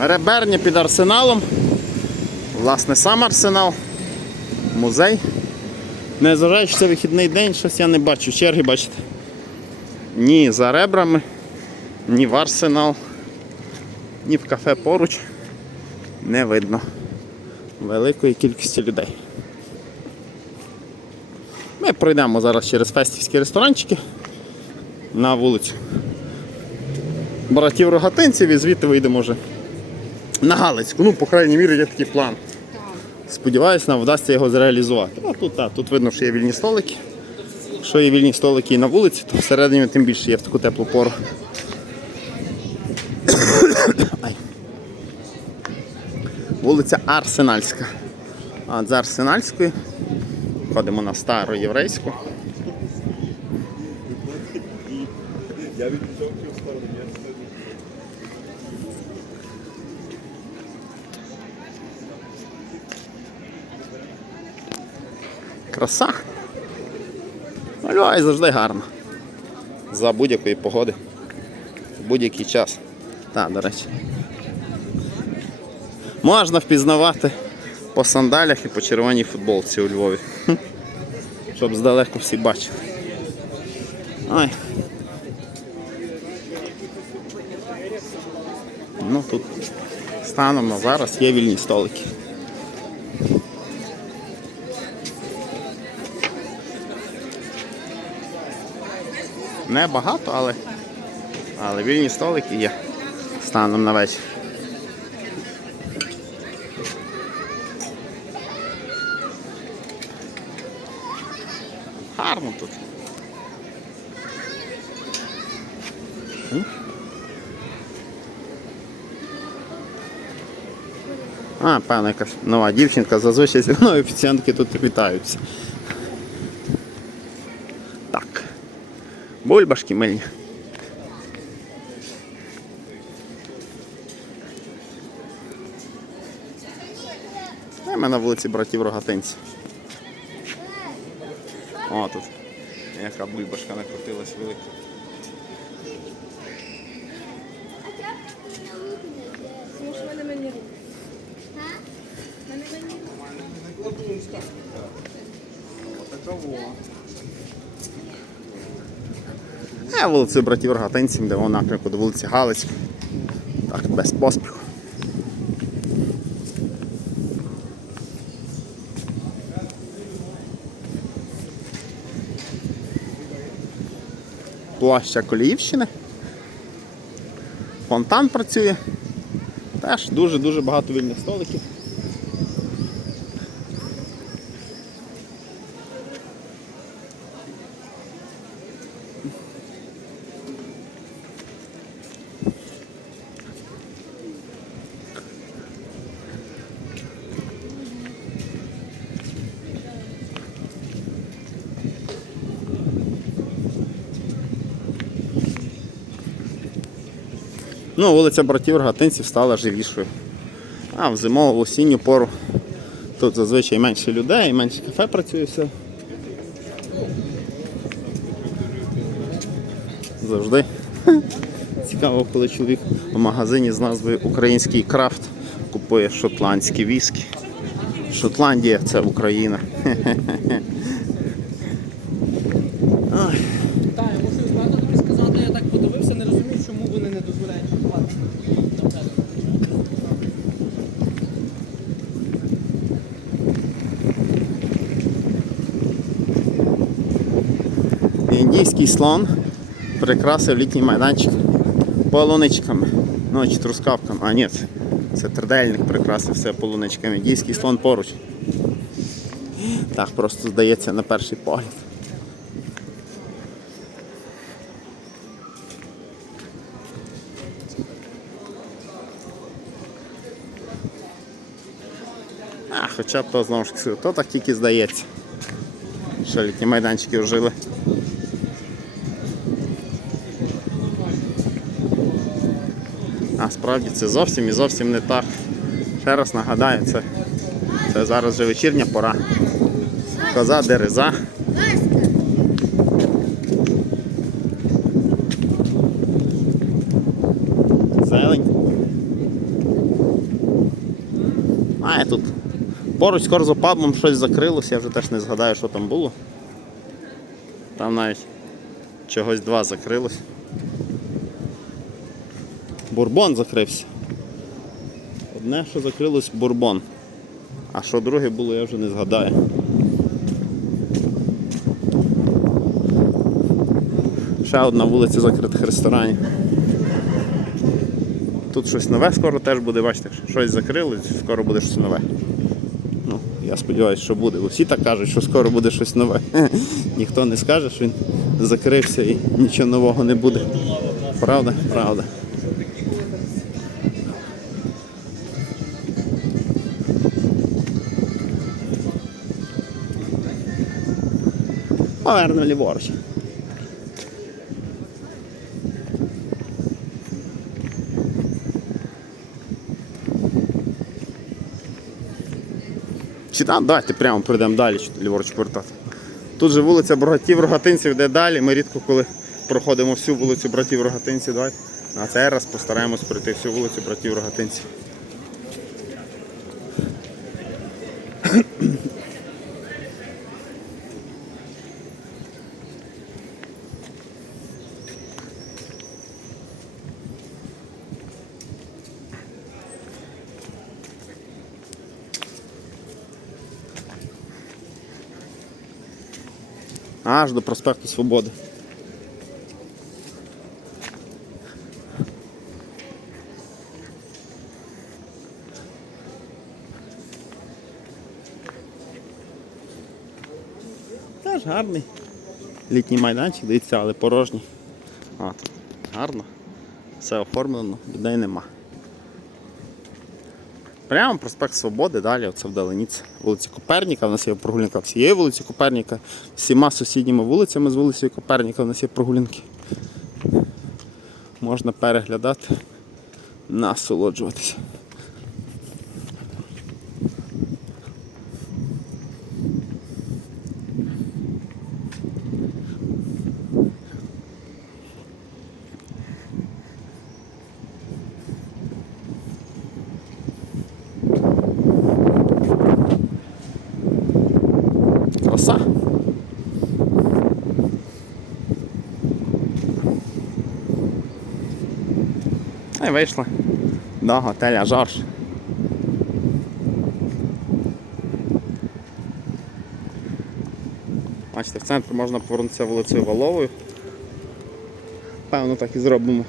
Реберня під арсеналом. Власне, сам арсенал, музей. Незважаючи це вихідний день, щось я не бачу. Черги, бачите. Ні за ребрами, ні в арсенал, ні в кафе поруч не видно великої кількості людей. Ми пройдемо зараз через фестівські ресторанчики на вулицю братів рогатинців і звідти вийдемо вже на Галицьку. Ну, по крайній мірі, є такий план. Сподіваюсь, нам вдасться його зреалізувати. А тут, так, тут видно, що є вільні столики. Якщо є вільні столики і на вулиці, то всередині тим більше є в таку теплу пору. Ай. Вулиця Арсенальська. А з Арсенальської ходимо на стару єврейську. Краса. Мальва і завжди гарно. За будь-якої погоди. В будь-який час. Так, до речі. Можна впізнавати по сандалях і по червоній футболці у Львові. Щоб здалеку всі бачили. Ой. Ну тут станом на зараз є вільні столики. Не багато, але, але вільні столики є станом на вечір. Гарно тут. А, певно, якась нова дівчинка, зазвичай зі мною офіціантки тут вітаються. Так. Бульбашки мильні. Ми на вулиці братів Рогатинців. О, тут яка бульбашка накрутилась велика. Може, А вулицею братів Рогатинців, де в напрямку до вулиці Галицька. Так, без поспіху. Площа Коліївщини. Фонтан працює. Теж дуже-дуже багато вільних столиків. Ну, вулиця братів Рогатинців стала живішою. А в зимову в осінню пору тут зазвичай менше людей, менше кафе працює все. Завжди. Цікаво, коли чоловік в магазині з назвою Український крафт купує шотландські віскі. Шотландія це Україна. Ой. Так, я мушу складно тобі сказати, я так подивився, не розумів, чому вони не дозволяють купувати. Індійський слон прикрасив літній майданчик полуничками. Ну, чи трускавками. А ні, це, тридельник прикрасив все полуничками. Індійський слон поруч. Так просто здається на перший погляд. А, хоча то знову ж то так тільки здається. Що літні майданчики ожили. А справді це зовсім і зовсім не так. Ще раз нагадаю, це, це зараз вже вечірня пора. Коза дереза. Зелень. тут. Поруч з корзопабом щось закрилося, я вже теж не згадаю, що там було. Там навіть чогось два закрилось. Бурбон закрився. Одне, що закрилось бурбон. А що друге було, я вже не згадаю. Ще одна вулиця закритих ресторанів. Тут щось нове скоро теж буде, бачите, щось закрили, скоро буде щось нове. Ну, я сподіваюся, що буде. Всі так кажуть, що скоро буде щось нове. Ніхто не скаже, що він закрився і нічого нового не буде. Правда? Правда. Повернемо ліворуч. Чи там, давайте прямо пройдемо далі, ліворуч повертати. Тут же вулиця братів Рогатинців, де далі. Ми рідко коли проходимо всю вулицю братів Рогатинців. Давайте. А цей раз постараємось пройти всю вулицю братів Рогатинців. Аж до проспекту Свободи. Теж гарний. Літній майданчик, дивіться, але порожній. А, гарно. Все оформлено, людей нема. Прямо проспект Свободи, далі оце вдалині це вулиця Коперніка. У нас є прогулянка всієї вулиці Коперніка, всіма сусідніми вулицями з вулицею Коперніка у нас є прогулянки. Можна переглядати, насолоджуватися. Краса. І вийшли до готеля Жорж. Бачите, в центр можна повернутися вулицею Валовою. Певно, так і зробимо.